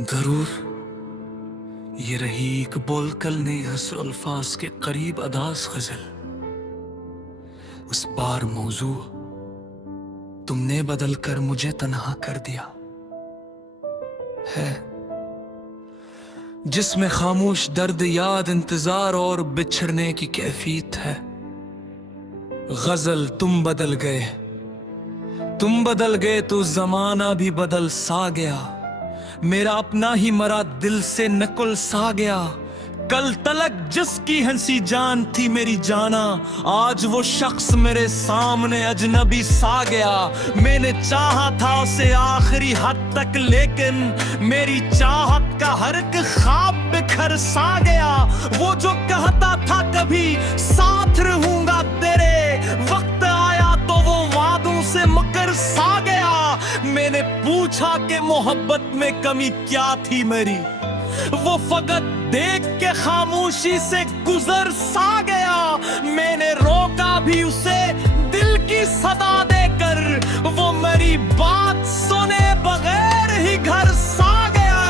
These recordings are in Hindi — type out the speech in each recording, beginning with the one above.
जरूर ये रही इकबाल कल ने हस्र अल्फाज के करीब अदास गजल। उस बार मौजू तुमने बदल कर मुझे तन्हा कर दिया है, जिसमें खामोश दर्द याद इंतजार और बिछड़ने की कैफियत है। गजल तुम बदल गए तो जमाना भी बदल सा गया। मेरा अपना ही मरा दिल से नकुल सा गया। कल तलक जिसकी हंसी जान थी मेरी जाना, आज वो शख्स मेरे सामने अजनबी सा गया। मैंने चाहा था उसे आखिरी हद तक, लेकिन मेरी चाहत का हर एक ख्वाब बिखर सा गया। वो जो कहता था कभी साथ रहूंगा तेरे, वक्त आया तो वो वादों से मुकर सा गया। मैंने पूछा कि मोहब्बत में कमी क्या थी मेरी, वो फकत देख के खामोशी से गुजर सा गया। मैंने रोका भी उसे दिल की सदा देकर, वो मेरी बात सुने बगैर ही घर सा गया।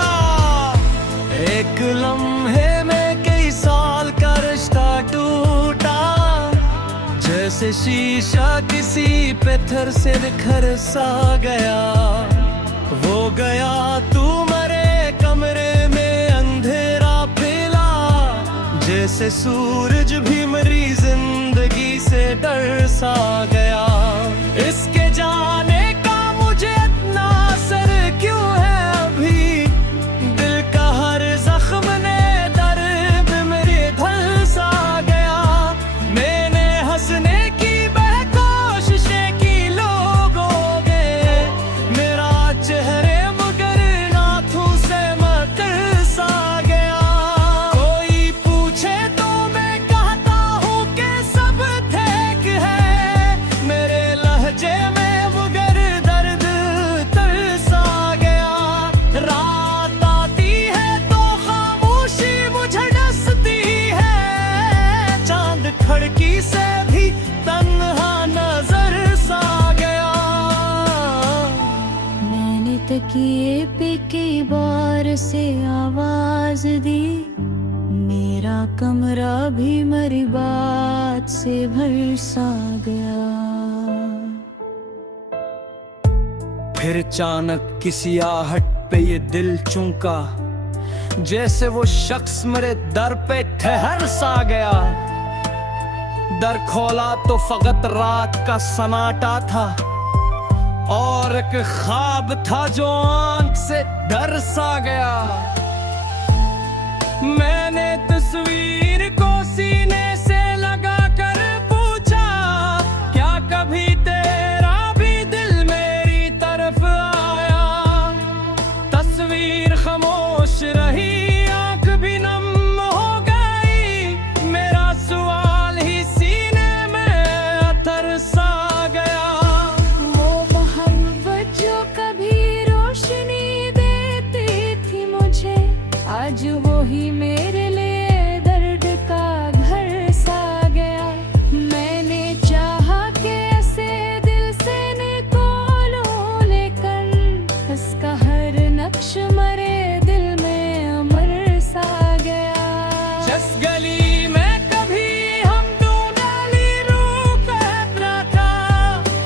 एक लम्हे में कई साल का रिश्ता टूटा, जैसे शीशा किसी पत्थर से बिखर सा गया। वो गया तू मरे कमरे में अंधेरा फैला, जैसे सूरज भी मेरी जिंदगी से डर सा गया। इसके जाने का मुझे इतना असर क्यों है अभी, दिल का हर जख्म ने दर्द मेरे धल सा गया। मैंने हंसने की कोशिशें की लोगों ने, मेरा चेहरे मगर नाथों से मकर सा गया। कोई पूछे तो मैं कहता हूँ कि सब ठीक है, मेरे लहजे में मगर दर्द तरसा गया। रात आती है तो खामोशी मुझे डसती है, चांद खिड़की से भी तन्हा नजर सा गया। मैंने तकिए पे कई बार से आवाज दी, मेरा कमरा भी मेरी बात से भर सा गया। फिर अचानक किसी आहट पे ये दिल चौंका, जैसे वो शख्स मेरे दर पे ठहर सा गया। दर खोला तो फकत रात का सन्नाटा था, और एक ख्वाब था जो आंख से डर सा गया। मैंने तस्वीर को सीने से लगा कर पूछा, क्या कभी तेरा भी दिल मेरी तरफ आया। तस्वीर खामोश रही, आंख भी नम हो गई, मेरा सवाल ही सीने में अतर सा गया। वो मोहब्बत जो कभी रोशनी देती थी मुझे, आज वो ही मेरे लिए दर्द का घर सा गया। मैंने चाहा कि ऐसे दिल से निकालूं, लेकिन इसका हर नक्श मरे दिल में अमर सा गया। जिस गली में कभी हम दूनाली रूप अपना था,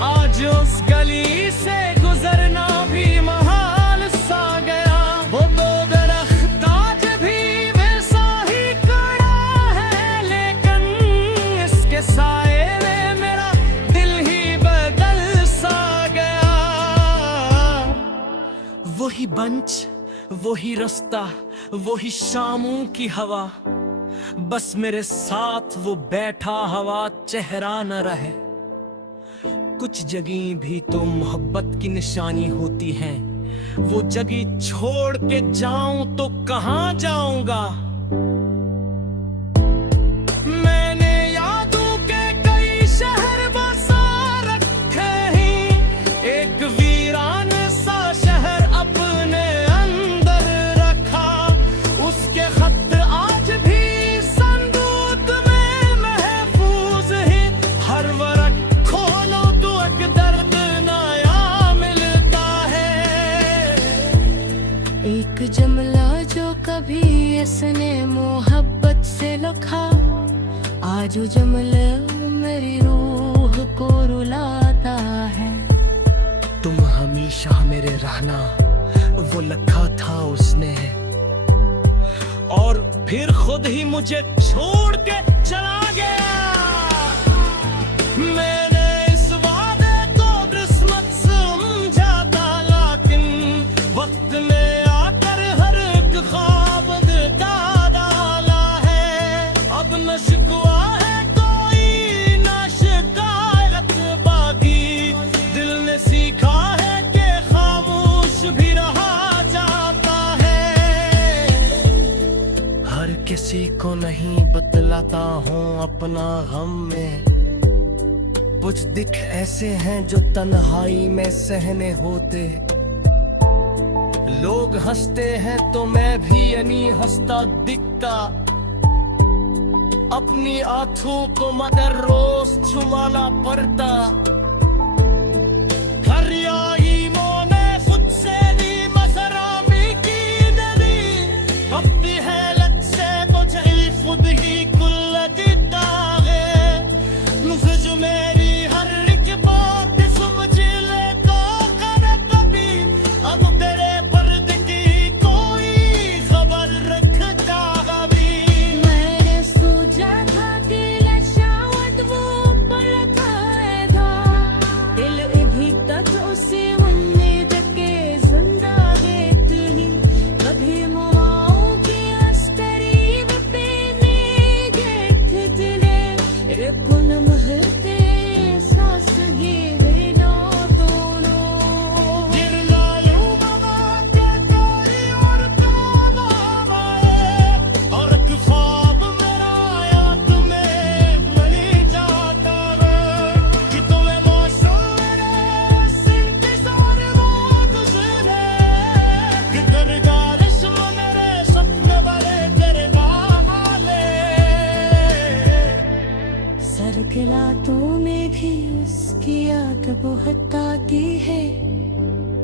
आज उस गली से गुजरना भी महाल सा गया। वो दो दरख्त आज भी वैसा ही खड़ा है, लेकिन इसके साए में मेरा दिल ही बदल सा गया। वही बंच, वही रास्ता, वही शामों की हवा, बस मेरे साथ वो बैठा हवा चेहरा न रहे। कुछ जगह भी तो मोहब्बत की निशानी होती है, वो जगह छोड़ के जाऊं तो कहां जाऊंगा। मैंने यादों के कई शहर बसा रखे हैं, एक वीरान सा शहर अपने अंदर रखा। उसके खत आज भी संदूक में महफूज है, हर वरक खोलो तो एक दर्द नया मिलता है। एक जुमला जो कभी इसने मोहब्बत से लिखा, आज वो जुमला मेरी रूह को रुलाता है। तुम हमेशा मेरे रहना, वो लिखा था उसने, और फिर खुद ही मुझे छोड़ के चला गया। मैंने इस वादे को किस्मत समझा था, लेकिन वक्त ने आकर हर एक ख्वाब दिखा डाला है। अब न शिकवा है कोई न शिकायत बाकी, दिल ने सीखा है कि खामोश भी रहा जाता है। हर किसी को नहीं बतलाता हूँ अपना गम में, कुछ दिख ऐसे हैं जो तन्हाई में सहने होते। लोग हंसते हैं तो मैं भी यानी हंसता दिखता, अपनी आंखों को मगर रोज छुमाना पड़ता। हरियाई मोने खुद से दी मसरामी की नदी, अपनी हैलत से मुझे खुद ही कुल लगता है। मुझे जो मेरी हर एक बात समझ ले तो कर कभी, अब तेरे पर्द की कोई खबर रखता कभी। मैंने सोचा था दिल शायद वो पल खाएगा, दिल अभी तक उसे उम्मीद के जिंदा है तुही। कभी मुआओं की अस्तरीब पे नेगे थे दिले, एक लम्हे सांस गिरे ना दोनों। गिरना लूंगा के तेरी और तालाब आए, और एक ख्वाब मेरा याद में मली जाता है कि तुम्हें मौसम मेरे इंतजार वो गुजरे, कि तेरे गालिश मेरे सपने बड़े तेरे वाले। सर के लातों में भी उसकी याद बहुत आती है,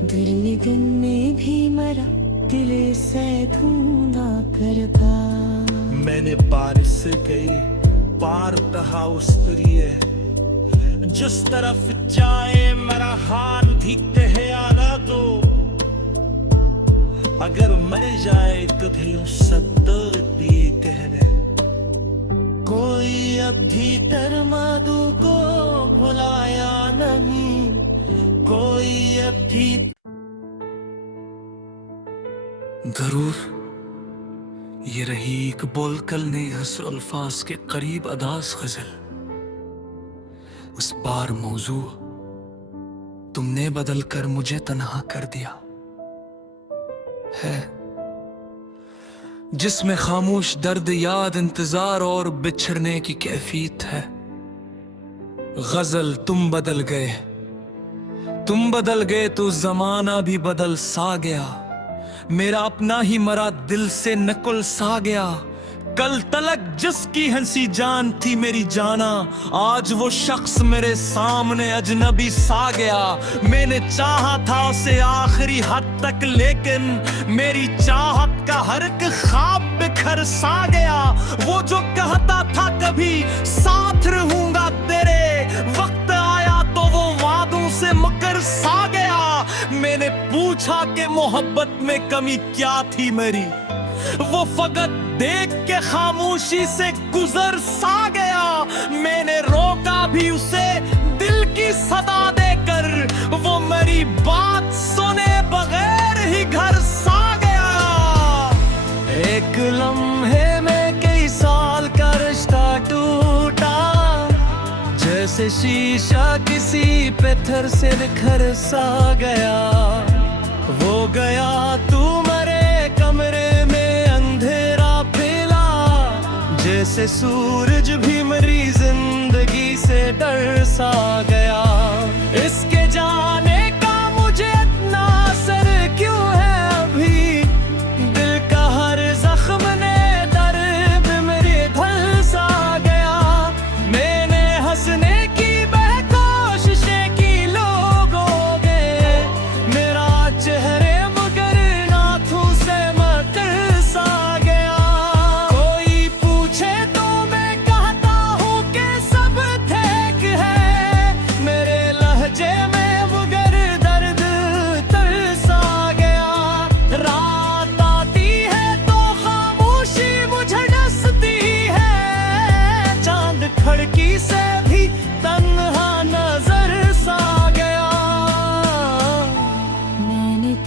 दिल निगन में भी मरा दिल से ढूंढा करता। मैंने बारिश से गई पार कहा उस दरिए, जिस तरफ जाए मेरा हाल दिखते है आला दो। अगर मर जाए कभी उस दर्द भी कहने, कोई अब भी तरमादू को भुलाया नहीं, कोई अब भी। जरूर ये रही एक बोलकल ने हसर अल्फाज के करीब अदास गजल। उस बार मौजू तुमने बदल कर मुझे तन्हा कर दिया है, जिसमें खामोश दर्द याद इंतजार और बिछड़ने की कैफियत है। गजल तुम बदल गए तो जमाना भी बदल सा गया। मेरा अपना ही मरा दिल से नकुल सा गया। कल तलक जिसकी हंसी जान थी मेरी जाना, आज वो शख्स मेरे सामने अजनबी सा गया। मैंने चाहा था उसे आखिरी हद तक, लेकिन मेरी चाहत का हर एक ख्वाब बिखर सा गया। वो जो कहता था कभी साथ रहूंगा तेरे, वक्त आया तो वो वादों से मुकर सा गया। मैंने पूछा कि मोहब्बत में कमी क्या थी मेरी, वो फकत देख के खामोशी से गुजर सा गया। मैंने रोका भी उसे दिल की सदा देकर, वो मेरी बात सुने बगैर ही घर सा गया। एक लम्हे में कई साल का रिश्ता टूटा, जैसे शीशा किसी पत्थर से बिखर सा गया। वो गया तू मरे कमरे में अंधेरा फैला, जैसे सूरज भी मेरी जिंदगी से डर सा गया। इसके जाने का मुझे इतना असर क्यों है अभी, दिल का हर जख्म ने दर्द मेरे घल सा गया। मैंने हंसने की कोशिशें की लोगों ने, मेरा चेहरे मगर नाथों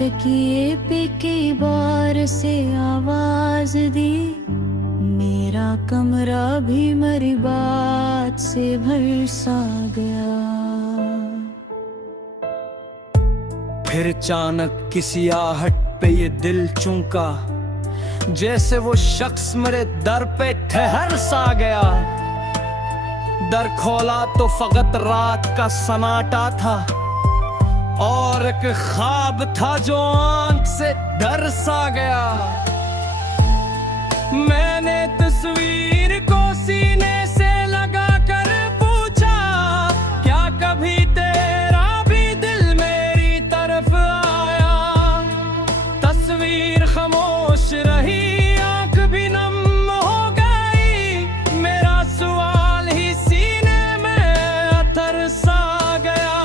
तकिए पे कई बार से आवाज दी, मेरा कमरा भी मेरी बात से भर सा गया। फिर अचानक किसी आहट पे ये दिल चूका, जैसे वो शख्स मेरे दर पे ठहर सा गया। दर खोला तो फकत रात का सन्नाटा था, और एक ख्वाब था जो आंख से डर सा गया। मैंने तस्वीर को सीने से लगा कर पूछा, क्या कभी तेरा भी दिल मेरी तरफ आया? तस्वीर खामोश रही, आंख भी नम हो गई, मेरा सवाल ही सीने में अतर सा गया।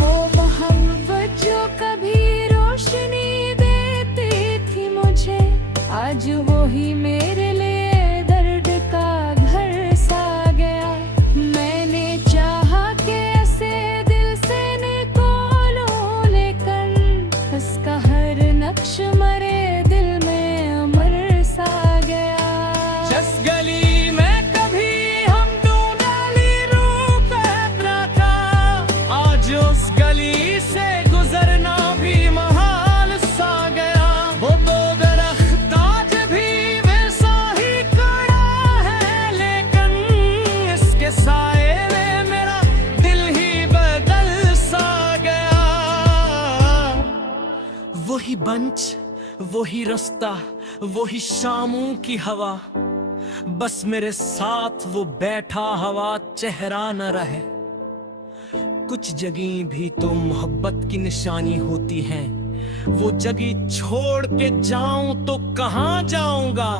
वो मोहब्बत जो कभी रोशनी देती थी मुझे, आज वो ही मेरे लिए दर्द का घर सा गया। मैंने चाहा कि ऐसे दिल से निकालूं, लेकिन उसका हर नक्श मरे दिल में अमर सा गया। जिस गली में कभी हम दूनाली रूह फेंक रहा था, आज उस गली से गुजरना भी महाल सा गया। वो दो दरख्त आज भी वैसा ही खड़ा है, लेकिन इसके साए में मेरा दिल ही बदल सा गया। वही बंच, वही रास्ता, वही शामों की हवा, बस मेरे साथ वो बैठा हवा चेहरा न रहे। कुछ जगह भी तो मोहब्बत की निशानी होती है, वो जगह छोड़ के जाऊं तो कहाँ जाऊंगा?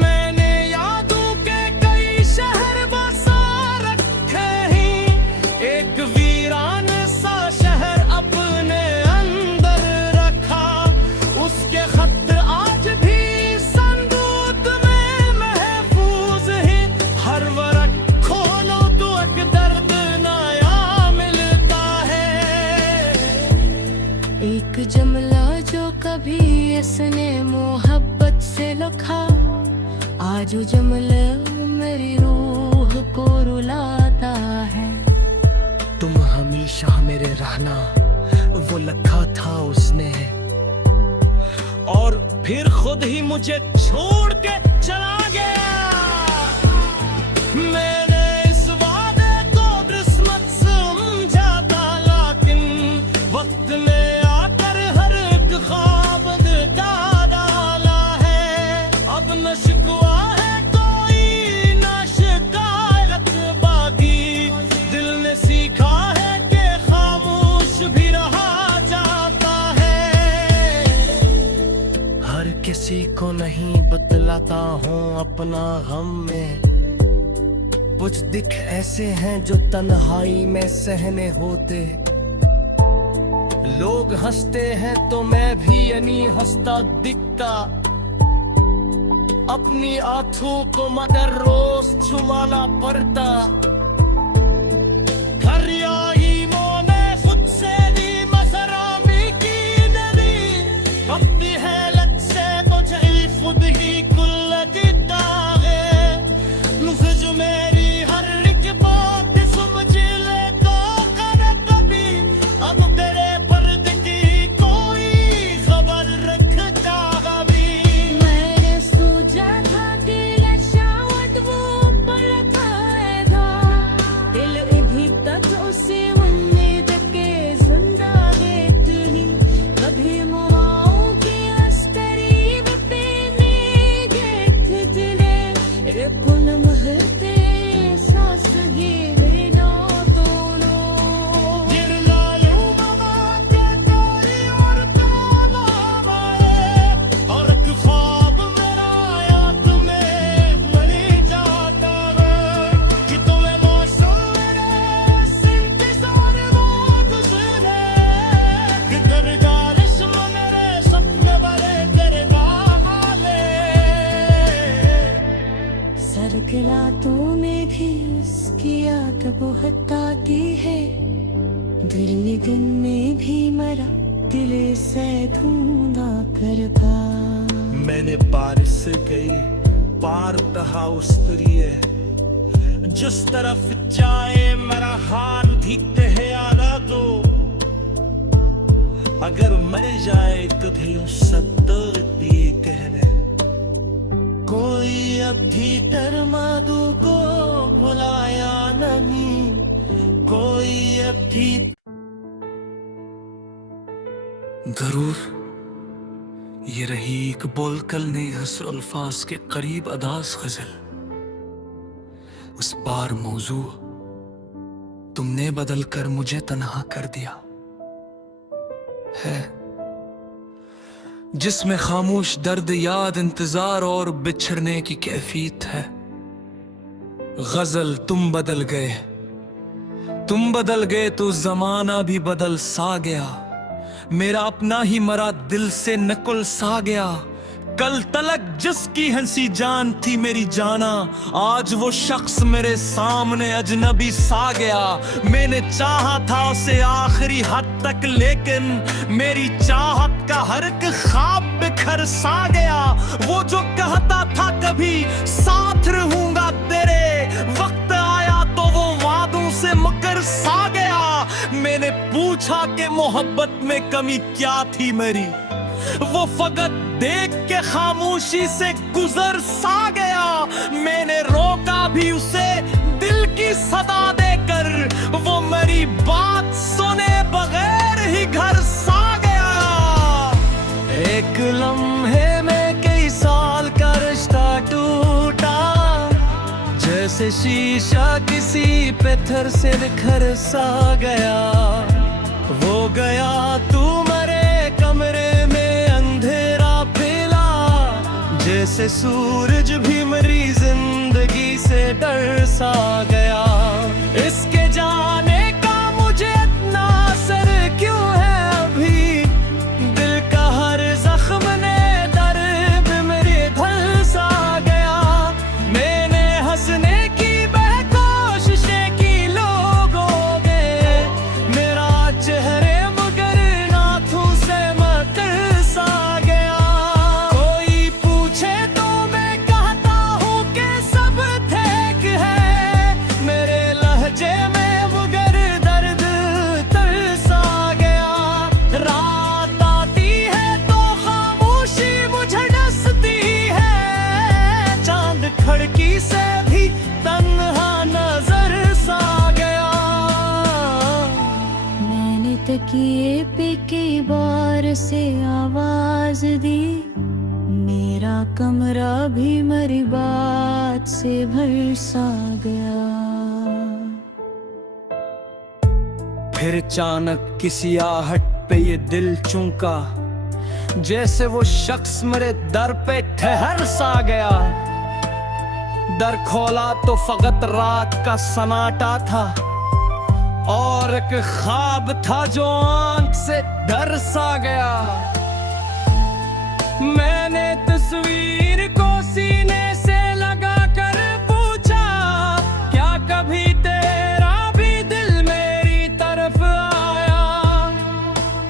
मैंने यादों के कई शहर बसा रखे हैं, एक वीरान सा शहर अपने अंदर रखा। उसके खत आज भी संदूक में महफूज है, हर वरक खोलो तो एक दर्द नया मिलता है। एक जुमला जो कभी इसने मोहब्बत से लिखा, आज वो जुमला मेरी रूह को रुलाता है। तुम हमेशा मेरे रहना, वो लिखा था उसने, और फिर खुद ही मुझे छोड़ के चला गया। मैंने इस वादे को किस्मत समझा था, लेकिन वक्त ने आकर हर एक ख्वाब दिखा डाला है। अब न शिकवा है कोई न शिकायत बाकी, दिल ने सीखा है कि खामोश भी रहा जाता है। हर किसी को नहीं बतलाता हूँ अपना गम में, कुछ दिख ऐसे हैं जो तन्हाई में सहने होते। लोग हंसते हैं तो मैं भी यानी हंसता दिखता, अपनी आंखों को मगर रोज छुमाना पड़ता। हरियाई मोने खुद से दी मसरामी की नदी, अपनी हैलत से मुझे खुद ही कुल दिता है। मुझे जो मेरी हर एक बात समझ ले तो कर कभी, अब तेरे पर्द की कोई खबर रखता कभी। मैंने सोचा था कि लशावत वो पल खाएगा, मेरे दिन में भी मरा दिल से ढूंढा करता। मैंने बारिश से गई पार तहा उस दरिए, जिस तरफ जाए मेरा हाल भीगते है आला दो। अगर मर जाए कभी उस सत्तर भी कहने, कोई अब भीतर मधु को भुलाया नहीं, कोई अब भी। जरूर ये रही एक बोलकल ने हसर अल्फाज के करीब अदास गजल। उस बार मौजू तुमने बदल कर मुझे तन्हा कर दिया है, जिसमें खामोश दर्द याद इंतजार और बिछड़ने की कैफियत है। गजल तुम बदल गए तो जमाना भी बदल सा गया। मेरा अपना ही मरा दिल से नकुल सा गया। कल तलक जिसकी हंसी जान थी मेरी जाना, आज वो शख्स मेरे सामने अजनबी सा गया। मैंने चाहा था उसे आखिरी हद तक, लेकिन मेरी चाहत का हर एक ख्वाब बिखर सा गया। वो जो कहता था कभी साथ रहूंगा तेरे, वक्त आया तो वो वादों से मुकर सा गया। मैंने पूछा कि मोहब्बत में कमी क्या थी मेरी, वो फकत देख के खामोशी से गुजर सा गया। मैंने रोका भी उसे दिल की सदा देकर, वो मेरी बात सुने बगैर ही घर सा गया। एक लम्हे में कई साल का रिश्ता टूटा, जैसे शीशा किसी पत्थर से बिखर सा गया। वो गया तू मरे कमरे में अंधेरा फैला, जैसे सूरज भी मेरी जिंदगी से डर सा गया। इसके जाने का मुझे इतना असर क्यों है अभी, दिल का हर जख्म ने दर्द मेरे धल सा गया। मैंने हंसने की कोशिशें की लोगों ने, मेरा चेहरे मगर नाथों से मकर सा गया। कोई पूछे तो मैं कहता हूँ कि सब ठीक है, मेरे लहजे में मगर दर्द तरसा गया। रात आती है तो खामोशी मुझे डसती है, चांद खिड़की से भी तन्हा नजर सा गया। मैंने तकिए पे कई बार से आवाज दी, मेरा कमरा भी मेरी बात से भर सा गया। फिर अचानक किसी आहट पे ये दिल चौंका, जैसे वो शख्स मेरे दर पे ठहर सा गया। दर खोला तो फकत रात का सन्नाटा था, और एक ख्वाब था जो आंख से डर सा गया। मैंने तस्वीर को सीने से लगा कर पूछा, क्या कभी तेरा भी दिल मेरी तरफ आया।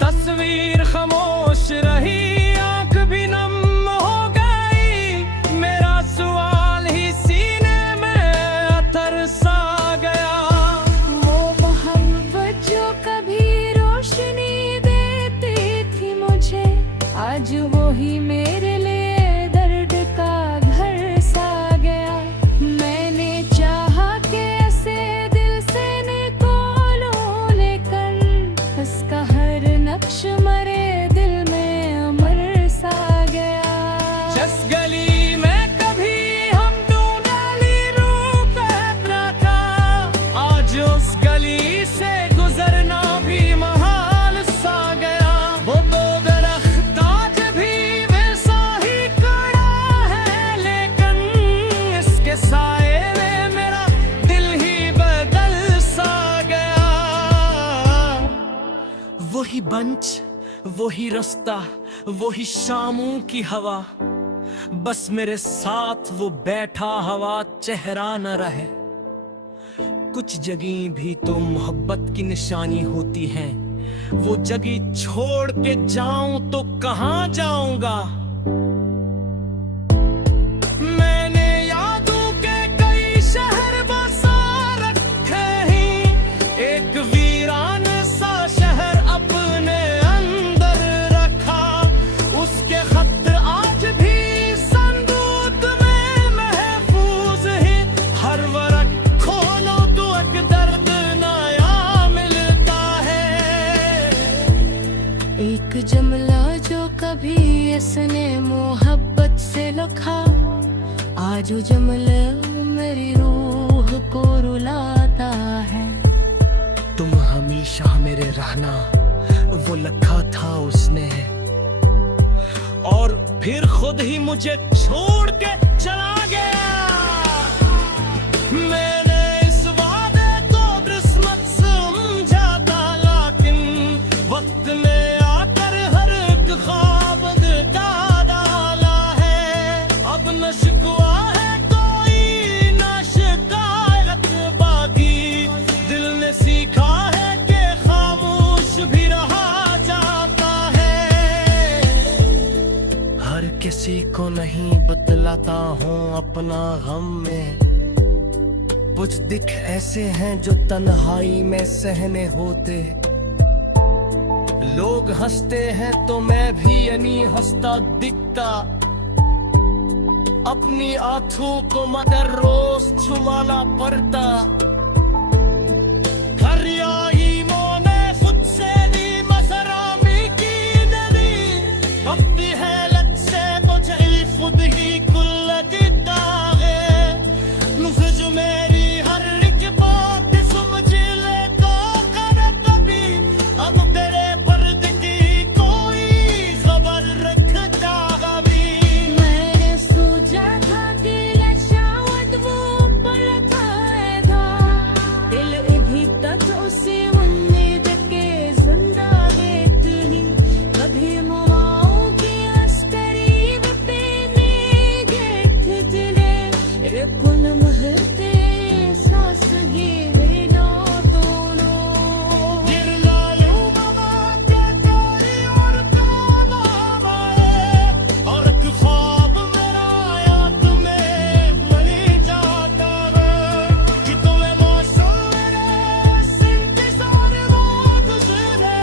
तस्वीर खामोश रही, आंख भी नम हो गई, मेरा सवाल ही सीने में अतर सा गया। वो मोहब्बत जो कभी रोशनी देती थी मुझे, आज वो ही मेरे लिए दर्द का घर सा गया। मैंने चाहा कि ऐसे दिल से निकालूं, लेकिन उसका हर नक्श मरे दिल में अमर सा गया। जिस गली में कभी हम दूनाली रूप अपना था, आज उस गली से गुजरना भी महाल सा गया। वो दो दरख्त आज भी वैसा ही खड़ा है, लेकिन इसके साए में मेरा दिल ही बदल सा गया। वही बंच, वही रास्ता, वही शामों की हवा, बस मेरे साथ वो बैठा हवा चेहरा न रहे। कुछ जगह भी तो मोहब्बत की निशानी होती हैं, वो जगह छोड़ के जाऊं तो कहां जाऊंगा। मैंने यादों के कई शहर बसा रखे हैं, एक वीरान सा शहर अपने अंदर रखा। उसके खत आज भी संदूक में महफूज है, हर वरक खोलो तो एक दर्द नया मिलता है। एक जुमला जो कभी इसने मोहब्बत से लिखा, आज वो जुमला मेरी रूह को रुलाता है। तुम हमेशा मेरे रहना, वो लिखा था उसने, और फिर खुद ही मुझे छोड़ के चला गया। मैंने इस वादे को किस्मत समझा था, लेकिन वक्त ने आकर हर एक ख्वाब दिखा डाला है। अब न शिकवा है कोई न शिकायत बाकी, दिल ने सीखा है कि खामोश भी रहा जाता है। हर किसी को नहीं बतलाता हूँ अपना गम में, कुछ दिख ऐसे हैं जो तन्हाई में सहने होते। लोग हंसते हैं तो मैं भी यानी हंसता दिखता, अपनी आंखों को मगर रोज छुमाना पड़ता। खरियाईमों ने खुद से दी मसरामी की नदी, अपनी हैलत से मुझे खुद ही कुल दिखता है। मुझे जो मेरी हर एक बात समझ ले तो कर कभी, अब तेरे पर्द की कोई खबर रखता कभी। मैंने सोचा था दिल शायद वो पलटा था, दिल अभी तक उसे उम्मीद के जिंदा देखती। कभी मुआओं की अस्करीब पे निगेठ दिले, एक उन महते सांस ही मेरा दोनों। गिर लालू बाबा के कोई और ख्वाब आए, और एक ख्वाब मेरा याद में मली जाता है। कि तुम्हें मौसम मेरे इंतजार वो गुजरे,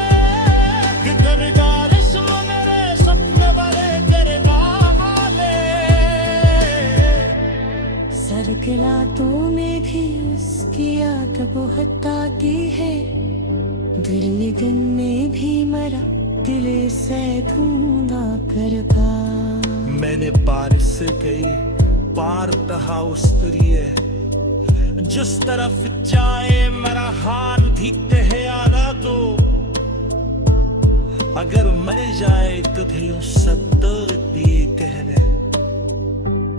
कि तेरी बारिश में मेरे सपने बड़े तेरे वाले। सरगलातों में भी उसकी याद बहुत आती है, दिन में भी मरा दिल से ढूंढा करता। मैंने बारिश से कई पार तहा उस दरिए, जिस तरफ जाए मेरा हाल दिखते है आला तो। अगर मर जाए कभी उस सत्तर भी कहने,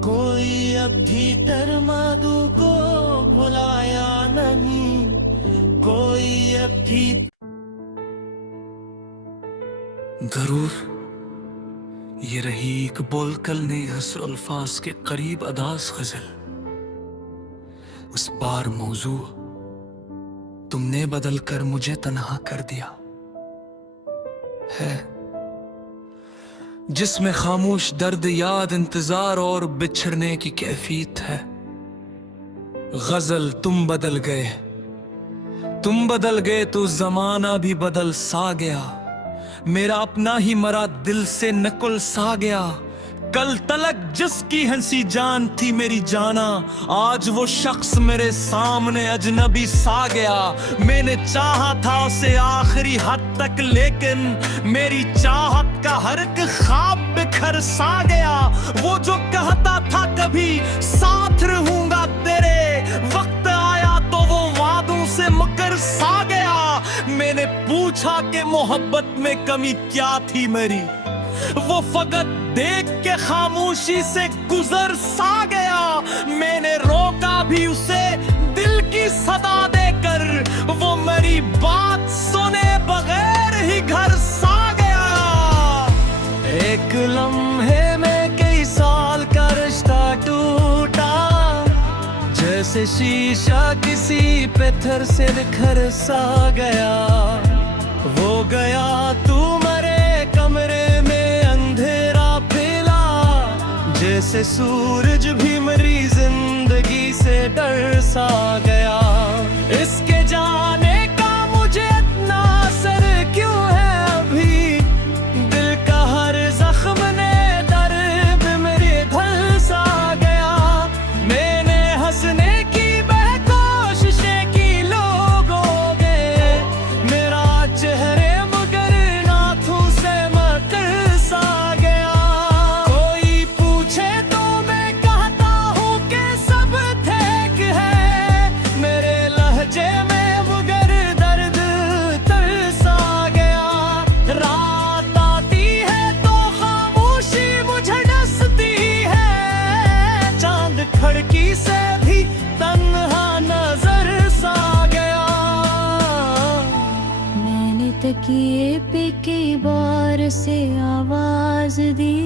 कोई अब भीतर मधु को भुलाया नहीं, कोई अब भी। जरूर ये रही एक बोलकल ने हसर अल्फाज के करीब अदास गजल। उस बार मौजू तुमने बदल कर मुझे तन्हा कर दिया है, जिसमें खामोश दर्द याद इंतजार और बिछड़ने की कैफियत है। गजल तुम बदल गए तो जमाना भी बदल सा गया। मेरा अपना ही मरा दिल से नकुल सा गया। कल तलक जिसकी हंसी जान थी मेरी जाना, आज वो शख्स मेरे सामने अजनबी सा गया। मैंने चाहा था उसे आखिरी हद तक, लेकिन मेरी चाहत का हर एक ख्वाब बिखर सा गया। वो जो कहता था कभी साथ रहूंगा तेरे, वक्त आया तो वो वादों से मुकर सा गया। मैंने पूछा कि मोहब्बत में कमी क्या थी मेरी, वो फकत देख के खामोशी से गुजर सा गया। मैंने रोका भी उसे दिल की सदा देकर, वो मेरी बात सुने बगैर ही घर सा गया। एक लम्हे में कई साल का रिश्ता टूटा, जैसे शीशा किसी पत्थर से बिखर सा गया। वो गया तू मरे कमरे में अंधेरा फैला, जैसे सूरज भी मरी जिंदगी से डर सा गया। इसके जाने का मुझे इतना असर क्यों है अभी, दिल का हर जख्म ने दर्द मेरे घल सा गया। मैंने हंसने की कोशिशें की लोगों ने, मेरा चेहरे मगर नाथों से मकर सा गया। कोई पूछे तो मैं कहता हूँ कि सब ठीक है, मेरे लहजे में मगर दर्द तरसा गया। रात आती है तो खामोशी मुझे डसती है, चांद खिड़की से भी तन्हा नजर सा गया। मैंने तकिए पे कई बार से आवाज दी,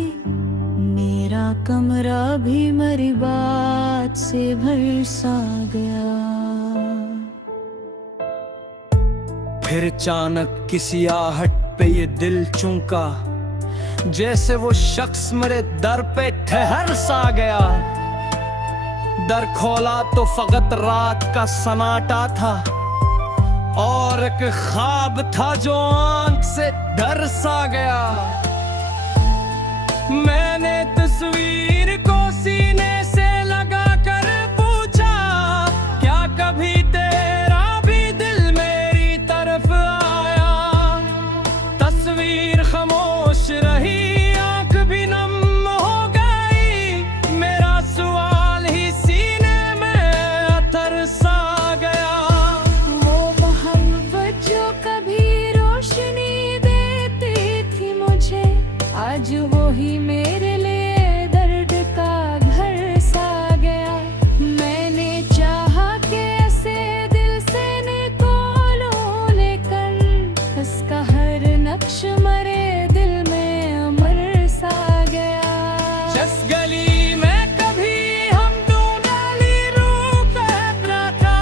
मेरा कमरा भी मरी बात से भर सा गया। फिर अचानक किसी आहट पे ये दिल चौंका, जैसे वो शख्स मेरे दर पे ठहर सा गया। दर खोला तो फकत रात का सन्नाटा था, और एक ख्वाब था जो आंख से डर सा गया। मैंने तस्वीर को सीने से लगा कर पूछा, क्या कभी तेरा भी दिल मेरी तरफ आया। तस्वीर खामोश रही, आंख भी नम हो गई, मेरा सवाल ही सीने में अतर सा गया। वो मोहब्बत जो कभी रोशनी देती थी मुझे, आज वो ही मेरे लिए दर्द का घर सा गया। मैंने चाहा कि ऐसे दिल से निकालूं, लेकिन उसका हर नक्श मरे दिल में अमर सा गया। जिस गली में कभी हम दूनाली रूह कहता था,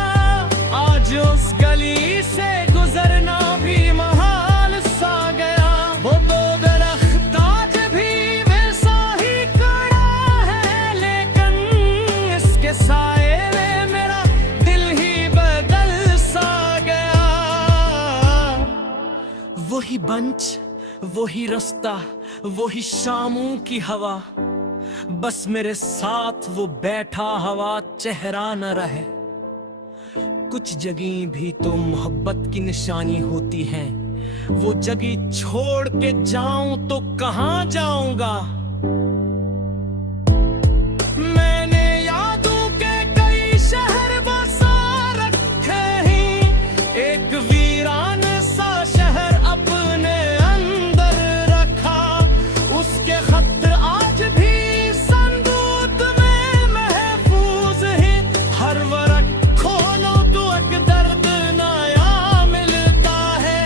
आज उस गली से गुजरना भी महाल सा गया। वो दो दरख्त आज भी वैसा ही खड़ा है, लेकिन इसके साए में मेरा दिल ही बदल सा गया। वही बंच, वही रास्ता, वही शामों की हवा, बस मेरे साथ वो बैठा हवा चेहरा न रहे। कुछ जगह भी तो मोहब्बत की निशानी होती है, वो जगह छोड़ के जाऊं तो कहां जाऊंगा। मैंने यादों के कई शहर बसा रखे हैं, एक वीरान सा शहर अपने अंदर रखा। उसके खत आज भी संदूक में महफूज है, हर वरक खोलो तो एक दर्द नया मिलता है।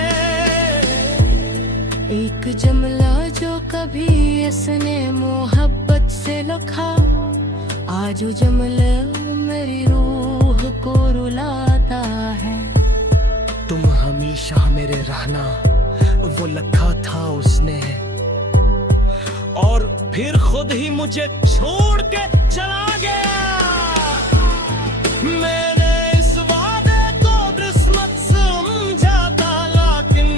एक जुमला जो कभी इसने मोहब्बत से लिखा, आज वो जुमला मेरी रूह को रुलाता है। तुम हमेशा मेरे रहना, वो लिखा था उसने, और फिर खुद ही मुझे छोड़ के चला गया। मैंने इस वादे को किस्मत समझा था, लेकिन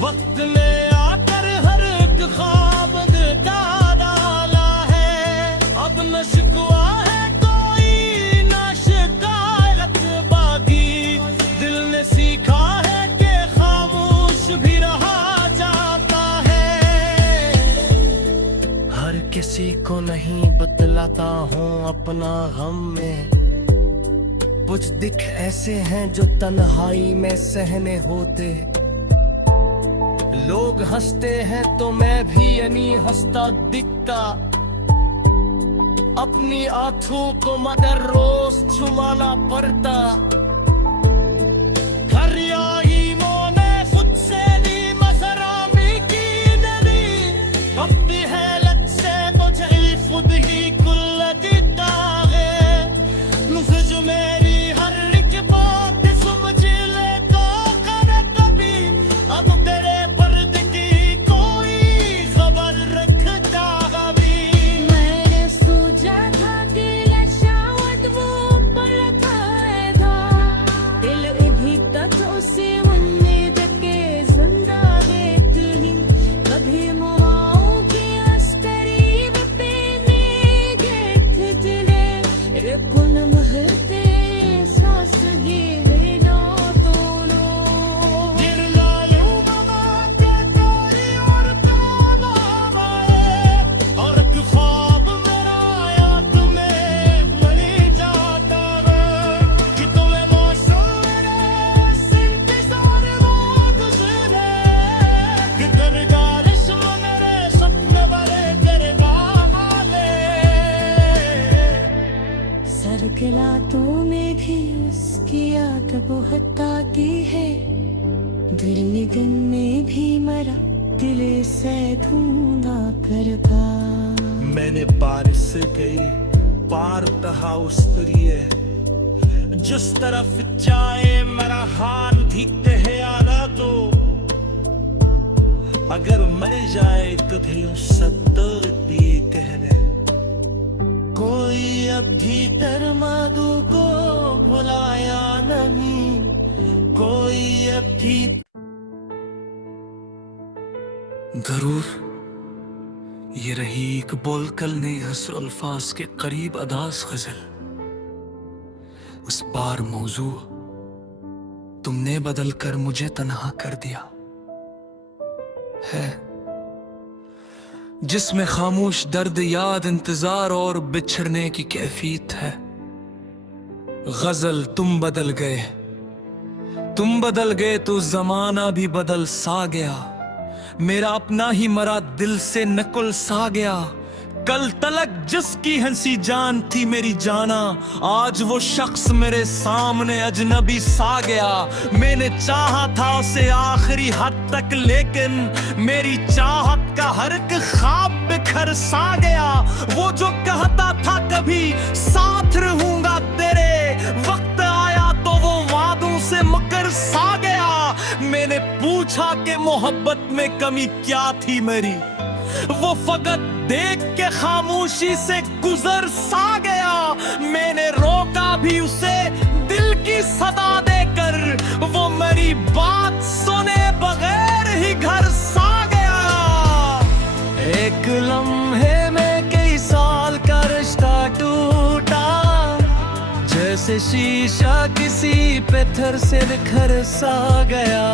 वक्त ने आकर हर एक ख्वाब दिखा डाला है। अब न शिकवा है कोई न शिकायत बाकी, दिल ने सीखा है कि खामोश भी रहा जाता है। हर किसी को नहीं बतलाता हूँ अपना गम में, कुछ दिख ऐसे हैं जो तन्हाई में सहने होते। लोग हंसते हैं तो मैं भी यानी हंसता दिखता, अपनी आंखों को मगर रोज छुपाना पड़ता। फरियादों ने खुद से ली मज़रामी की नदी, अपनी हैलत से मुझे खुद ही कुल देता है। मुझे जो मेरी हर एक बात समझ ले तो कर कभी, अब दिन में भी मरा दिल से ढूंढा करता। मैंने बारिश से गई पार तहा उस दरिए, जिस तरफ जाए मेरा हाल दिखते है आला तो, अगर मर जाए तो दिल सत्तर भी कहने। कोई अभी मधु को बुलाया नहीं, कोई अभी जरूर ये रही एक बोलकल ने हसर अल्फाज के करीब अदास गजल। उस बार मौजू तुमने बदल कर मुझे तन्हा कर दिया है, जिसमें खामोश दर्द याद इंतजार और बिछड़ने की कैफियत है। गजल तुम बदल गए तो जमाना भी बदल सा गया। मेरा अपना ही मरा दिल से नकुल सा गया। कल तलक जिसकी हंसी जान थी मेरी जाना, आज वो शख्स मेरे सामने अजनबी सा गया। मैंने चाहा था उसे आखिरी हद तक, लेकिन मेरी चाहत का हर एक ख्वाब बिखर सा गया। वो जो कहता था कभी साथ रहूंगा तेरे, वक्त आया तो वो वादों से मुकर सा गया। मैंने पूछा कि मोहब्बत में कमी क्या थी मेरी, वो फकत देख के खामोशी से गुजर सा गया। मैंने रोका भी उसे दिल की सदा देकर, वो मेरी बात सुने बगैर ही घर सा गया। एक लम्हे में कई साल का रिश्ता टूटा, जैसे शीशा किसी पत्थर से बिखर सा गया।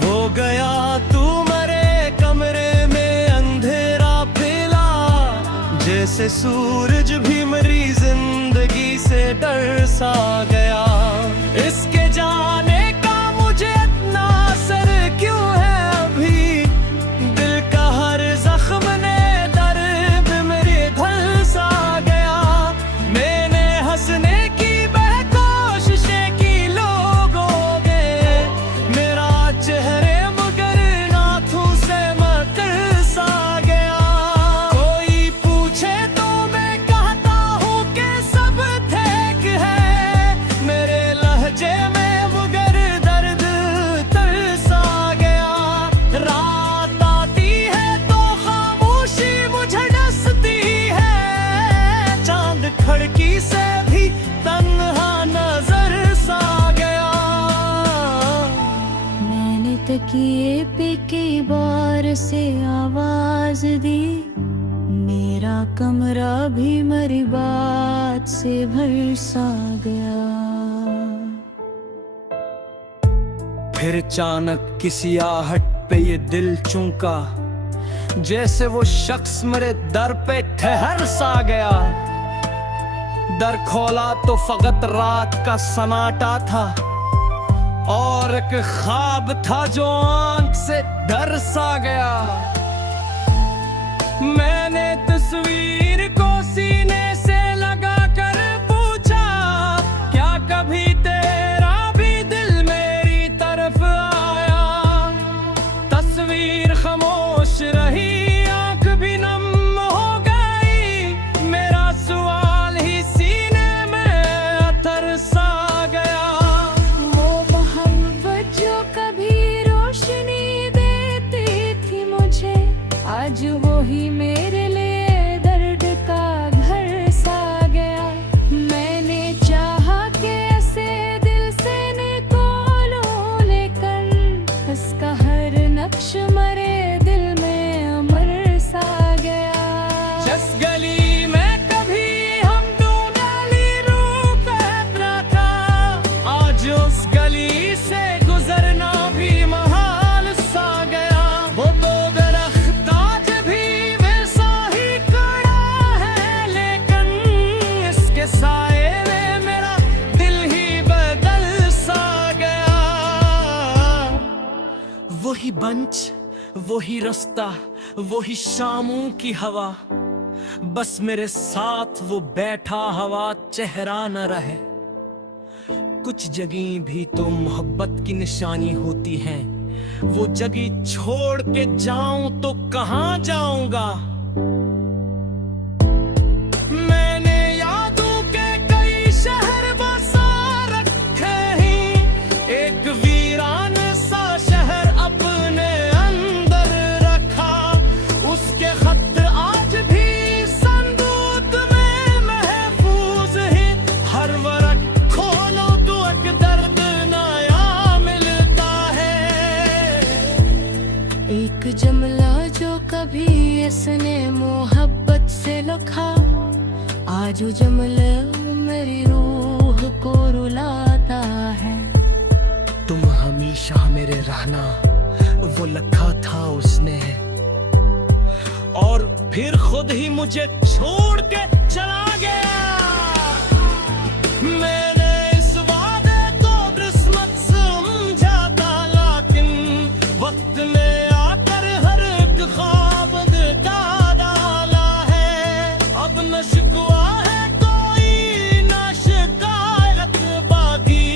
वो गया तू मरे कमरे में अंधेरा फैला, जैसे सूरज भी मेरी जिंदगी से डर सा गया। इसके जाने का मुझे इतना असर क्यों है अभी, दिल का हर जख्म ने दर्द मेरे धल सा गया। मैंने हंसने की कोशिशें की लोगों ने, मेरा चेहरे मगर नाथों से मकर सा गया। कोई पूछे तो मैं कहता हूँ कि सब ठीक है, मेरे लहजे में मगर दर्द तरसा गया। रात आती है तो खामोशी मुझे डसती है, चांद खिड़की से भी तन्हा नजर सा गया। मैंने तकिए पे कई बार से आवाज दी, मेरा कमरा भी मेरी बात से भर सा गया। फिर अचानक किसी आहट पे ये दिल चूका, जैसे वो शख्स मेरे दर पे ठहर सा गया। दर खोला तो फकत रात का सन्नाटा था, और एक ख्वाब था जो आंख से डर सा गया। मैंने तस्वीर को सीने से लगा कर पूछा, क्या कभी तेरा भी दिल मेरी तरफ आया। तस्वीर खामोश रही, आंख भी नम हो गई, मेरा सवाल ही सीने में अतर सा गया। वो मोहब्बत जो कभी रोशनी देती थी मुझे, आज वो ही मेरे लिए दर्द का घर सा गया। मैंने चाहा कि ऐसे दिल से निकालूं, लेकिन उसका हर नक्श मरे दिल में अमर सा गया। जिस गली में कभी हम दूनाली रूप अपना था, आज उस गली से गुजरना भी महाल सा गया। वो तो दरख्त आज भी वैसा ही खड़ा है, लेकिन इसके साए में मेरा दिल ही बदल सा गया। वही बंच, वही रास्ता, वही शामों की हवा, बस मेरे साथ वो बैठा हवा चेहरा न रहे। कुछ जगह भी तो मोहब्बत की निशानी होती हैं, वो जगह छोड़ के जाऊं तो कहां जाऊंगा। मैंने यादों के कई शहर बसा रखे हैं, एक वीरान सा शहर अपने अंदर रखा। उसके खत आज भी संदूक में महफूज है, हर वरक खोलो तो एक दर्द नया मिलता है। एक जुमला जो कभी इसने मोहब्बत से लिखा, आज वो जुमला मेरी रूह को रुलाता है। तुम हमेशा मेरे रहना, वो लिखा था उसने, और फिर खुद ही मुझे छोड़ के चला गया। मैंने इस वादे को किस्मत समझा था, लेकिन वक्त ने आकर हर एक ख्वाब दिखा डाला है। अब न शिकवा है कोई न शिकायत बाकी,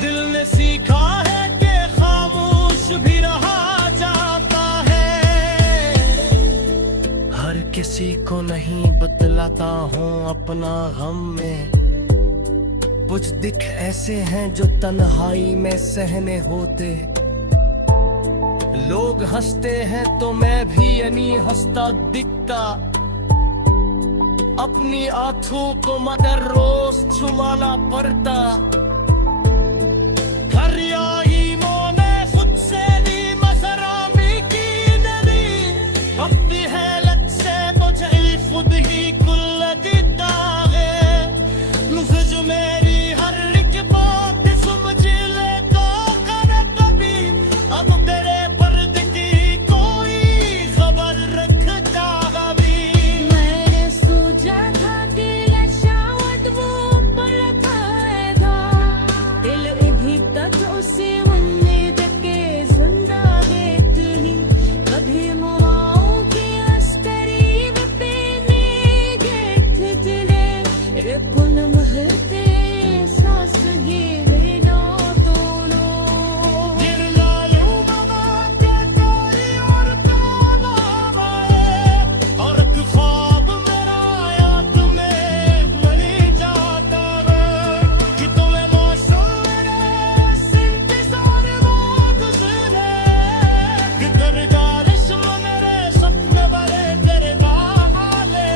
दिल ने सीखा है कि खामोश भी रहा जाता है। हर किसी को नहीं बतलाता हूँ अपना गम में, कुछ दिख ऐसे हैं जो तन्हाई में सहने होते। लोग हंसते हैं तो मैं भी यानी हंसता दिखता, अपनी आंखों को मगर रोज छुमाना पड़ता। हरियाई मोने खुद से दी मसरामी की नदी, अपनी हैलत से मुझे खुद ही कुल दिखता है। मुझे जो मेरी हर एक बात समझ ले तो कर कभी, अब तेरे पर्द की कोई खबर रखता कभी। मैंने सोचा था दिल शायद वो पल खाएगा, दिल अभी तक उसे उम्मीद के जिंदा है इतनी। कभी मुआओं की अस्तरीब पे निगे दिले, एक लम्हे सांस गिरे ना दोनों। गिर लालू बाबा के कोरी और काला आए, और एक ख्वाब मेरा याद में मली जाता है। कि तुम्हें मौसम मेरे इंतजार वो गुजरे, कि तेरे गारिश में मेरे सपने बड़े तेरे बहाले।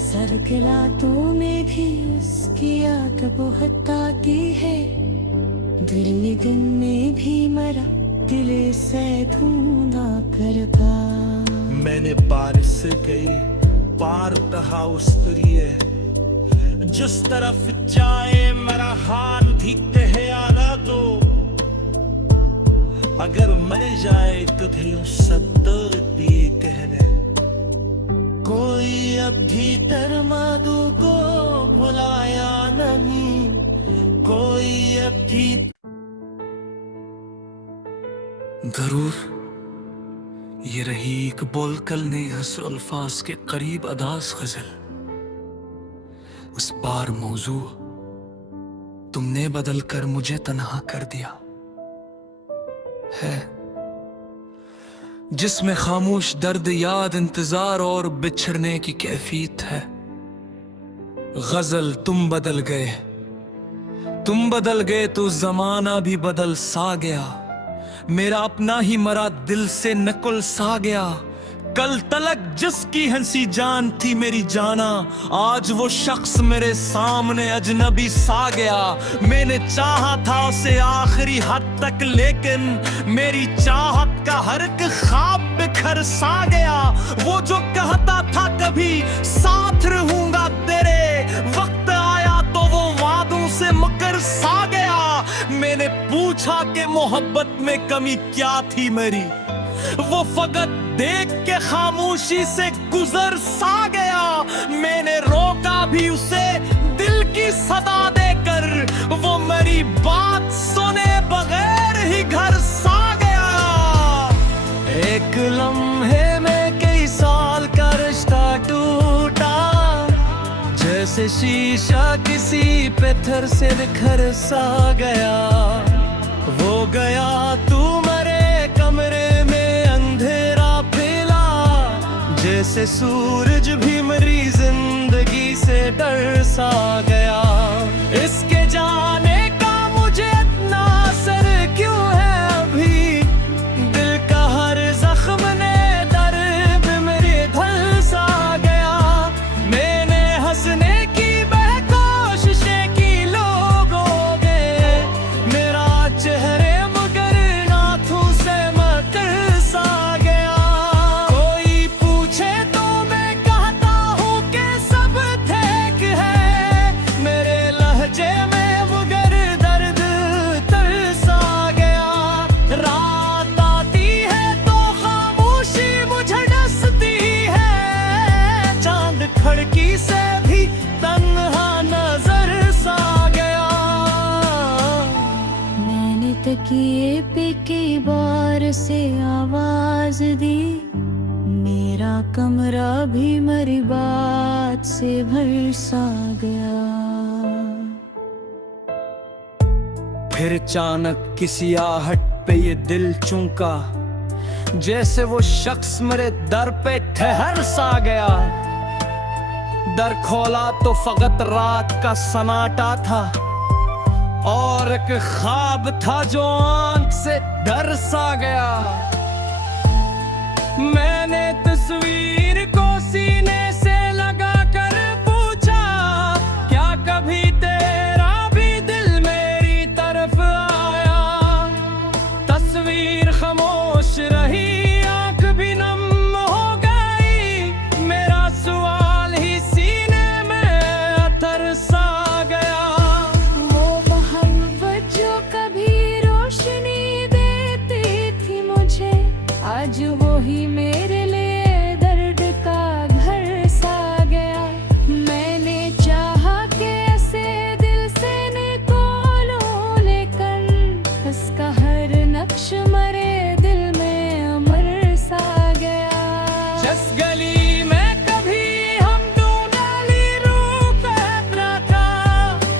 सर के लातों में भी उसकी याद बहुत आती है, दिन में भी मरा दिल से ढूंढा करता। मैंने बारिश से गई पार तहा उस दरिए, जिस तरफ जाए मेरा हाल दिखते है आना दो। अगर मर जाए तो भी सत्तर भी कहने, कोई अब भीतर मादू को बुलाया नहीं, कोई अब भी। जरूर ये रही एक बोलकल ने हसर अल्फाज के करीब अदास गजल। उस बार मौजू तुमने बदल कर मुझे तन्हा कर दिया है, जिसमें खामोश दर्द याद इंतजार और बिछड़ने की कैफियत है। गजल तुम बदल गए तो जमाना भी बदल सा गया। मेरा अपना ही मरा दिल से नकुल सा गया। कल तलक जिसकी हंसी जान थी मेरी जाना, आज वो शख्स मेरे सामने अजनबी सा गया। मैंने चाहा था उसे आखिरी हद तक, लेकिन मेरी चाहत का हर एक ख्वाब बिखर सा गया। वो जो कहता था कभी साथ रहूंगा तेरे, वक्त आया तो वो वादों से मुकर सा गया। मैंने पूछा कि मोहब्बत में कमी क्या थी मेरी, वो फकत देख के खामोशी से गुजर सा गया। मैंने रोका भी उसे दिल की सदा देकर, वो मेरी बात सुने बगैर ही घर सा गया। एक लम्हे में कई साल का रिश्ता टूटा, जैसे शीशा किसी पत्थर से बिखर सा गया। वो गया तू मेरे कमरे में अंधेरा फैला, जैसे सूरज भी मेरी जिंदगी से डर सा गया। इसके जाने का मुझे इतना असर क्यों है अभी, दिल का हर जख्म ने दर्द मेरे धल सा गया। मैंने हंसने की कोशिशें की लोगों ने, मेरा चेहरे मगर नाथों से मकर सा गया। कोई पूछे तो मैं कहता हूँ कि सब ठीक है, मेरे लहजे में मगर दर्द तरसा गया। रात आती है तो खामोशी मुझे डसती है, चांद खिड़की से भी तन्हा नजर सा गया। मैंने तकिए पे कई बार से आवाज दी, मेरा कमरा भी मेरी बात से भर सा गया। फिर अचानक किसी आहट पे ये दिल चौंका, जैसे वो शख्स मेरे दर पे ठहर सा गया। दर खोला तो फकत रात का सन्नाटा था, और एक ख्वाब था जो आंख से डर सा गया। मैंने तस्वीर को सीने से लगा कर पूछा, क्या कभी तेरा भी दिल मेरी तरफ आया। तस्वीर खामोश रही, आंख भी नम हो गई, मेरा सवाल ही सीने में अतर सा गया। वो मोहब्बत जो कभी रोशनी देती थी मुझे, आज वो ही मेरे लिए दर्द का घर सा गया। मैंने चाहा कि ऐसे दिल से निकालूं, लेकिन उसका हर नक्श मरे दिल में अमर सा गया। जिस गली में कभी हम दूनाली रूप अपना था,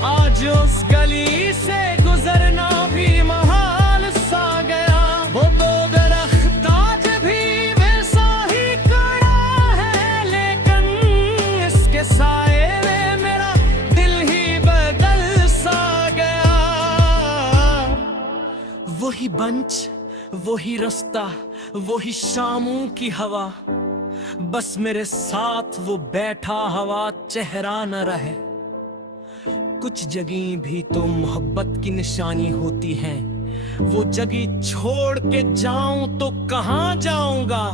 आज उस गली से गुजरना भी महाल सा गया। वो दो दरख्त आज भी वैसा ही खड़ा है, लेकिन इसके साए में मेरा दिल ही बदल सा गया। वही बंच, वही रास्ता, वही शामों की हवा, बस मेरे साथ वो बैठा हवा चेहरा न रहे। कुछ जगह भी तो मोहब्बत की निशानी होती है, वो जगह छोड़ के जाऊं तो कहाँ जाऊंगा।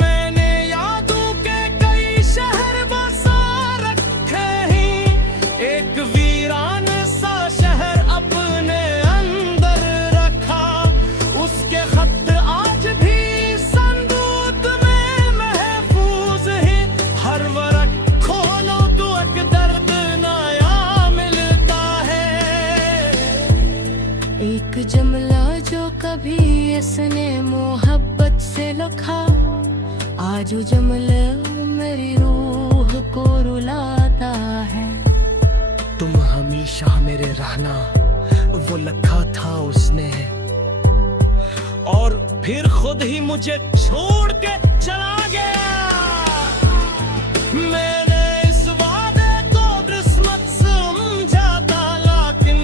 मैंने यादों के कई शहर बसा रखे हैं, एक वीरान सा शहर अपने अंदर रखा। उसके खत आज भी संदूक में महफूज है, हर वरक खोलो तो एक दर्द नया मिलता है। एक जुमला जो कभी इसने मोहब्बत से लिखा, आज वो जुमला मेरी रूह को रुलाता है। तुम हमेशा मेरे रहना, वो लिखा था उसने, और फिर खुद ही मुझे छोड़ के चला गया। मैंने इस वादे को किस्मत समझा था, लेकिन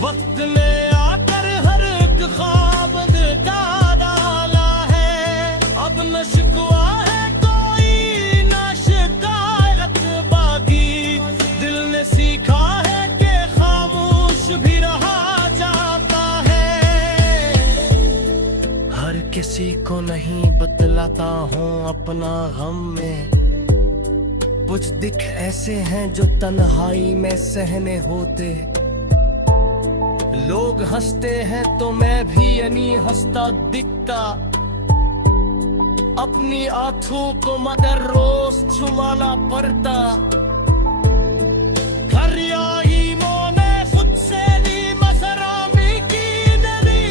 वक्त में आकर हर एक ख्वाब का डाला है। अब न शिकवा है कोई न शिकायत बाकी, दिल ने सीखा है कि खामोश भी रहा जाता है। हर किसी को नहीं बतलाता हूँ अपना गम में, कुछ दिख ऐसे हैं जो तन्हाई में सहने होते। लोग हंसते हैं तो मैं भी यानी हंसता दिखता, अपनी आंखों को मगर रोज छुमाना पड़ता। खरियाई मोने खुद से ली मसरामी की नदी,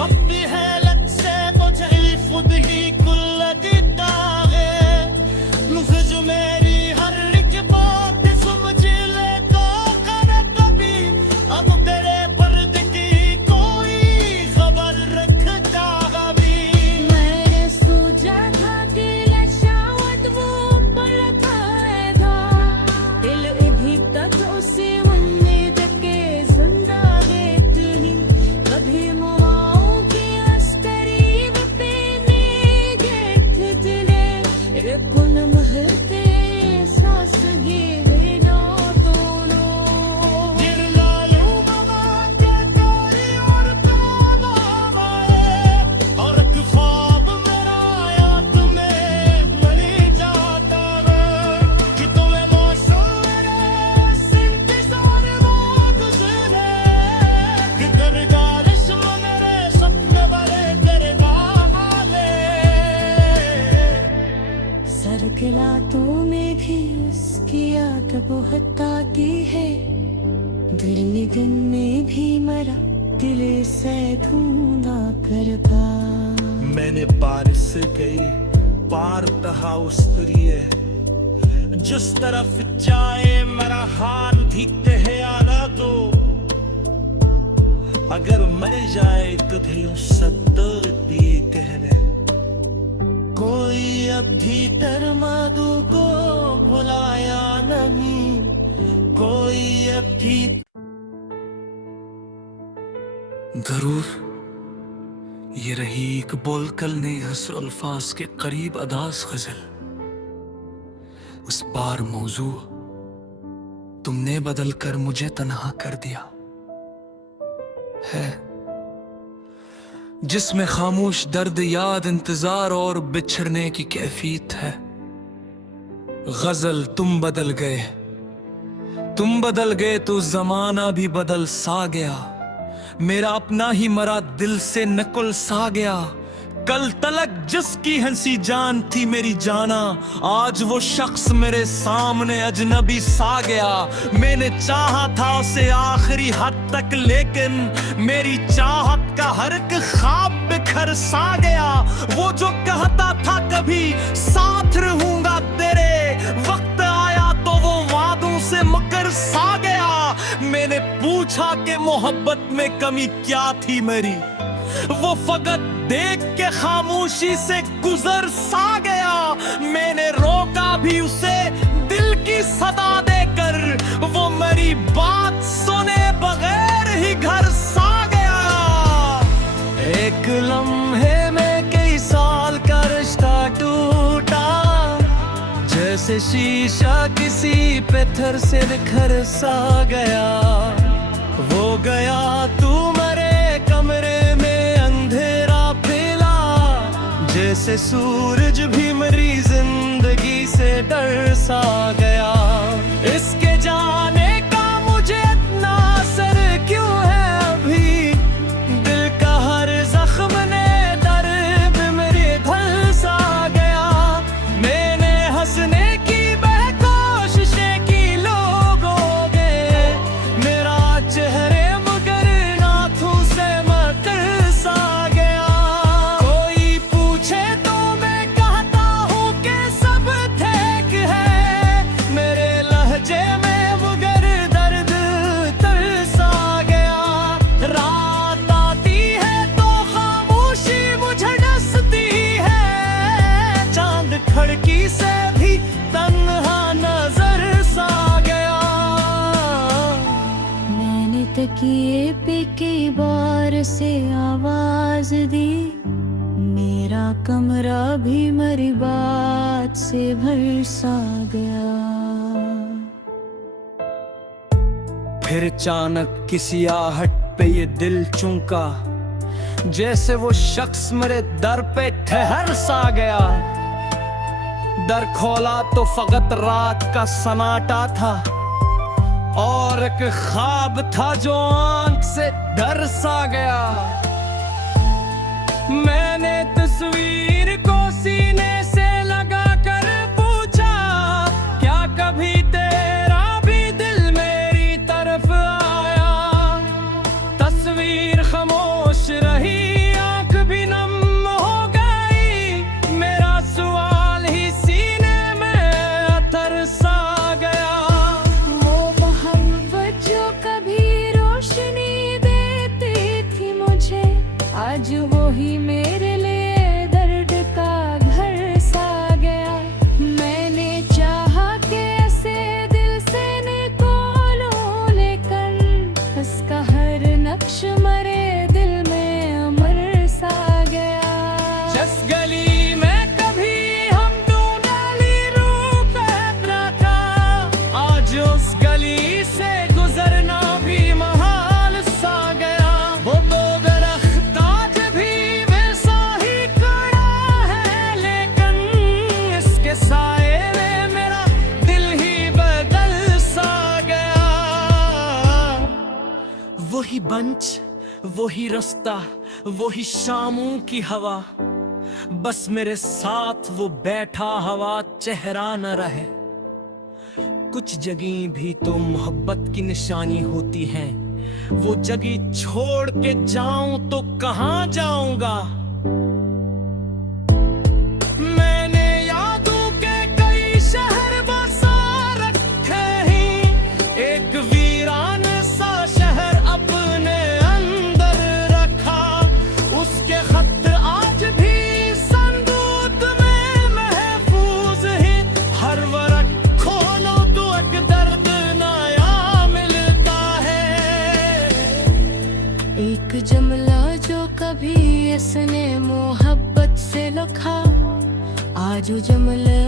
अपनी हैलत से मुझे खुद ही कुल देता है। मुझे जो मेरी हर एक बात समझ ले तो कर कभी, अब तेरे फासले से ढूंढा करता। मैंने बारिश से गई पार तहा उस दरिए, जिस तरफ जाए मेरा हाल भीगते है आला दो। अगर मर जाए तो धियो सत्तर दिए कहने, कोई अब भीतर मधु को भुलाया नहीं, कोई अब भी। जरूर ये रही एक बोलकल ने हस्र अल्फाज के करीब अदास गजल। उस बार मौजू तुमने बदल कर मुझे तन्हा कर दिया है, जिसमें खामोश दर्द याद इंतजार और बिछड़ने की कैफियत है। गजल तुम बदल गए तो जमाना भी बदल सा गया। मेरा अपना ही मरा दिल से नकुल सा गया। कल तलक जिसकी हंसी जान थी मेरी जाना, आज वो शख्स मेरे सामने अजनबी सा गया। मैंने चाहा था उसे आखिरी हद तक, लेकिन मेरी चाहत का हर एक ख्वाब बिखर सा गया। वो जो कहता था कभी साथ रहूंगा तेरे, वक्त आया तो वो वादों से मुकर सा गया। मैंने पूछा कि मोहब्बत में कमी क्या थी मेरी, वो फकत देख के खामोशी से गुजर सा गया। मैंने रोका भी उसे दिल की सदा देकर, वो मेरी बात सुने बगैर ही घर सा गया। एक लम्हे में कई साल का रिश्ता टूटा, जैसे शीशा किसी पत्थर से बिखर सा गया। वो गया तू मरे कमरे में अंधेरा फैला, जैसे सूरज भी मेरी जिंदगी से डर सा गया। इसके जाने का मुझे इतना असर क्यों है अभी, दिल का हर जख्म ने दर्द मेरे धल सा गया। मैंने हंसने की कोशिशें की लोगों ने, मेरा चेहरे मगर नाथों से मकर सा गया। कोई पूछे तो मैं कहता हूँ कि सब ठीक है, मेरे लहजे में मगर दर्द तर सा गया। रात आती है तो खामोशी मुझे डसती है, चांद खिड़की से भी तन्हा नजर सा गया। मैंने तकिए पे कई बार से आवाज दी, मेरा कमरा भी मेरी बात से भर सा गया। फिर अचानक किसी आहट पे ये दिल चौंका, जैसे वो शख्स मेरे दर पे ठहर सा गया। दर खोला तो फकत रात का सन्नाटा था, और एक ख्वाब था जो आंख से डर सा गया। मैंने तस्वीर को सीने से लगा कर पूछा, क्या कभी तेरा भी दिल मेरी तरफ आया। तस्वीर खामोश रही, आंख भी नम हो गई, मेरा सवाल ही सीने में अथर सा गया। वो मोहब्बत जो कभी रोशनी देती थी मुझे, आज वो ही मेरे लिए दर्द का घर सा गया। मैंने चाहा कि ऐसे दिल से निकालूं, लेकिन उसका हर नक्श मरे दिल में अमर सा गया। जिस गली में कभी हम दूनाली रूप था, आज उस गली से गुजरना भी महाल सा गया। वो दो दरख्त आज भी वैसा ही खड़ा है, लेकिन इसके साए में मेरा दिल ही बदल सा गया। वही बंच, वही रास्ता, वही शामों की हवा, बस मेरे साथ वो बैठा हवा चेहरा न रहे। कुछ जगह भी तो मोहब्बत की निशानी होती हैं, वो जगह छोड़ के जाऊं तो कहां जाऊंगा। मैंने यादों के कई शहर बसा रखे हैं, एक वीरान सा शहर अपने अंदर रखा। उसके खत आज भी संदूक में महफूज हैं, हर वरक खोलो तो एक दर्द नया मिलता है। एक जुमला जो कभी इसने मोहब्बत से लिखा, आज वो जुमला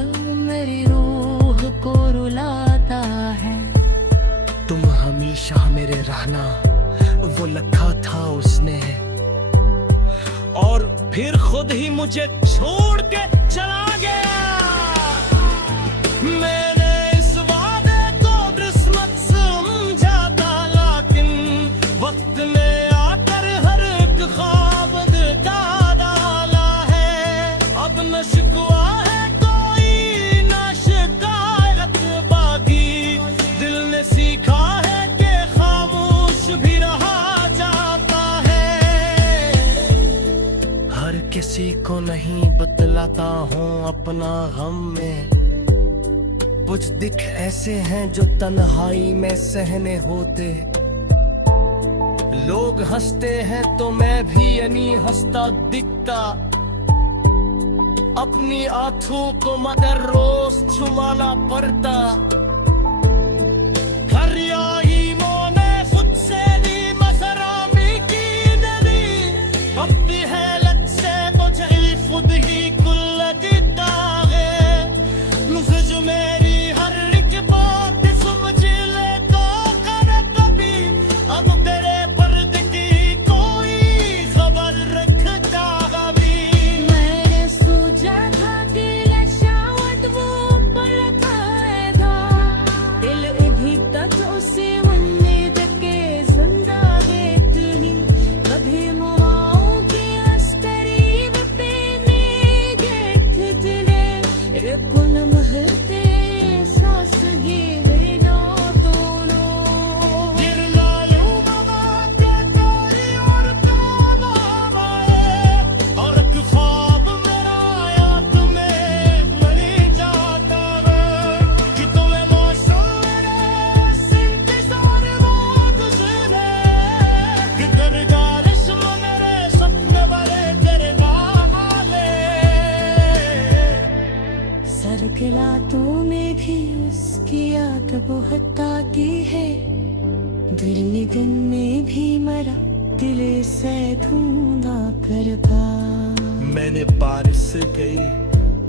मेरी रूह को रुलाता है। तुम हमेशा मेरे रहना, वो लिखा था उसने, और फिर खुद ही मुझे छोड़ के चला गया। मैंने इस वादे को किस्मत समझा था, लेकिन वक्त ने आकर हर एक ख्वाब दिखा डाला है। अब न शिकवा है कोई न शिकायत बाकी, दिल ने सीखा है कि खामोश भी रहा जाता है। हर किसी को नहीं बतलाता हूँ अपना गम में, कुछ दिख ऐसे हैं जो तन्हाई में सहने होते। लोग हंसते हैं तो मैं भी यानी हंसता दिखता, अपनी आंखों को मगर रोज छुमाना पड़ता। खरियाईमों ने खुद से ली मसरामी की नदी, अपनी हैलत से मुझे खुद ही कुल लगता है। मुझे जो मेरी हर एक बात समझ ले तो कर कभी, अब तेरे पर्दे की कोई खबर रखता कभी। मैंने सोचा था दिल शावत वो पर था, दिल अभी तक उसे उम्मीद के जिंदा है इतनी। कभी मुआओं की अस्करीब पे गए दिले, एक लम्हे सांस गिरे ना दोनों। गिर लालू बाबा के कोई और काम आए, और एक ख्वाब मेरा याद में मरी जाता है। कि तुम्हें मौसम मेरे इंतजार वो गुजरे, कि तेरी बारिश में मेरे सपने भरे तेरे वाले। सर के लातों में भी उसकी याद बहुत आती है, दिल निगन में भी मरा दिल से ढूंढा कर पा। मैंने बारिश से गई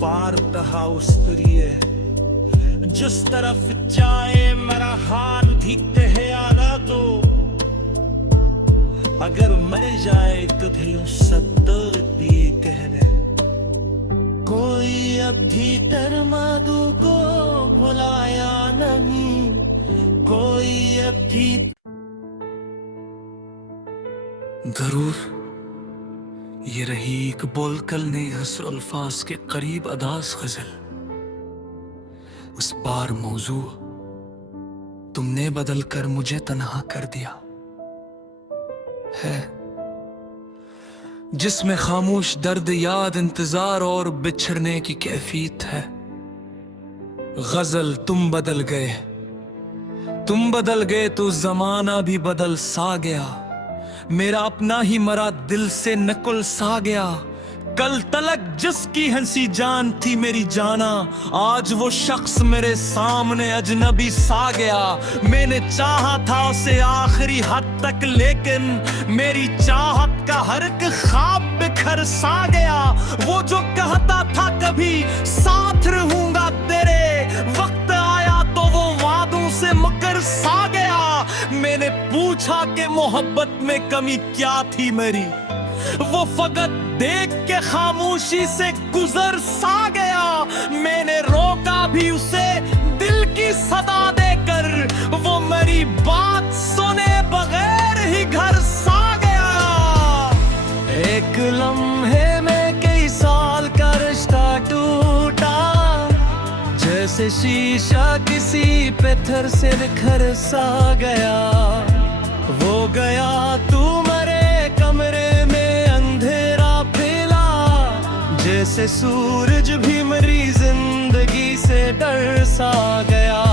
पार कहा उस दरिए, जिस तरफ जाए मेरा हाल दिखते है आला तो। अगर मर जाए कभी उस सत्तर भी कहने, कोई अब भीतर माधु को भुलाया नहीं, कोई अब भी। जरूर ये रही एक बोलकल ने हसर अल्फाज के करीब अदास गजल। उस बार मौजू तुमने बदल कर मुझे तन्हा कर दिया है, जिसमें खामोश दर्द याद इंतजार और बिछड़ने की कैफियत है। गजल तुम बदल गए तो जमाना भी बदल सा गया। मेरा अपना ही मरा दिल से नकुल सा गया। कल तलक जिसकी हंसी जान थी मेरी जाना, आज वो शख्स मेरे सामने अजनबी सा गया। मैंने चाहा था उसे आखिरी हद तक, लेकिन मेरी चाहत का हर एक ख्वाब बिखर सा गया। वो जो कहता था कभी साथ रहूंगा तेरे, वक्त आया तो वो वादों से मुकर सा गया। मैंने पूछा कि मोहब्बत में कमी क्या थी मेरी, वो फकत देख के खामोशी से गुजर सा गया। मैंने रोका भी उसे दिल की सदा देकर, वो मेरी बात सुने बगैर ही घर सा गया। एक लम्हे में कई साल का रिश्ता टूटा, जैसे शीशा किसी पत्थर से बिखर सा गया। वो गया तू मरे कमरे में अंधेरा फैला, जैसे सूरज भी मरी जिंदगी से डर सा गया।